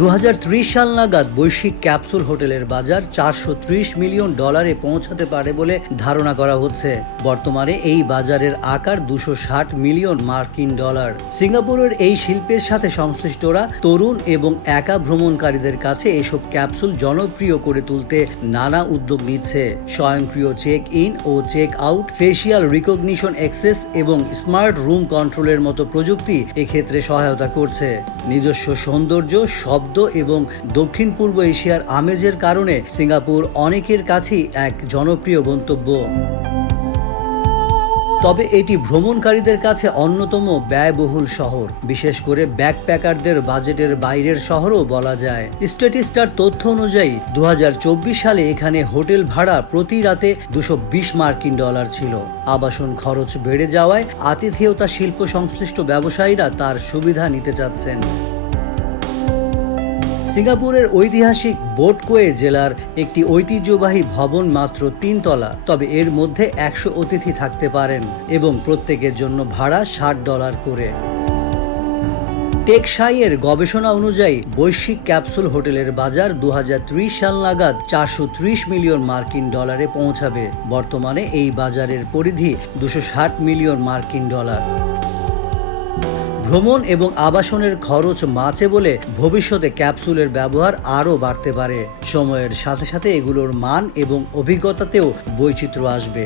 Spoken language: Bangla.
দু হাজার ত্রিশ সাল নাগাদ বৈশ্বিক ক্যাপসুল হোটেলের বাজার চারশো ত্রিশ মিলিয়ন ডলারে পৌঁছাতে পারে বলে ধারণা করা হচ্ছে। বর্তমানে এই বাজারের আকার দুশো মিলিয়ন মার্কিন ডলার। সিঙ্গাপুরের এই শিল্পের সাথে সংশ্লিষ্টরা তরুণ এবং একা ভ্রমণকারীদের কাছে এসব ক্যাপসুল জনপ্রিয় করে তুলতে নানা উদ্যোগ নিচ্ছে। স্বয়ংক্রিয় check in O check out facial recognition access এবং স্মার্ট রুম কন্ট্রোলের মতো প্রযুক্তি এক্ষেত্রে সহায়তা করছে। নিজস্ব সৌন্দর্য শব্দ এবং দক্ষিণ পূর্ব এশিয়ার আমেজের কারণে সিঙ্গাপুর অনেকের কাছেই এক জনপ্রিয় গন্তব্য। তবে এটি ভ্রমণকারীদের কাছে অন্যতম ব্যয়বহুল শহর। বিশেষ করে ব্যাকপ্যাকারদের বাজেটের বাইরের শহরও বলা যায়। স্ট্যাটিস্টার তথ্য অনুযায়ী দু হাজার চব্বিশ সালে এখানে হোটেল ভাড়া প্রতি রাতে দুশো মার্কিন ডলার ছিল। আবাসন খরচ বেড়ে যাওয়ায় আতিথেয়তা শিল্প সংশ্লিষ্ট ব্যবসায়ীরা তার সুবিধা নিতে চাচ্ছেন। সিঙ্গাপুরের ঐতিহাসিক বোটকোয়ে জেলার একটি ঐতিহ্যবাহী ভবন মাত্র তিনতলা, তবে এর মধ্যে একশো অতিথি থাকতে পারেন এবং প্রত্যেকের জন্য ভাড়া ষাট ডলার করে। টেকসাইয়ের গবেষণা অনুযায়ী, বৈশ্বিক ক্যাপসুল হোটেলের বাজার দু হাজার ত্রিশ সাল নাগাদ চারশো ত্রিশ মিলিয়ন মার্কিন ডলারে পৌঁছাবে। বর্তমানে এই বাজারের পরিধি দুশো মিলিয়ন মার্কিন ডলার। ভ্রমণ এবং আবাসনের খরচ মাছে বলে ভবিষ্যতে ক্যাপসুলের ব্যবহার আরও বাড়তে পারে। সময়ের সাথে সাথে এগুলোর মান এবং অভিজ্ঞতাতেও বৈচিত্র্য আসবে।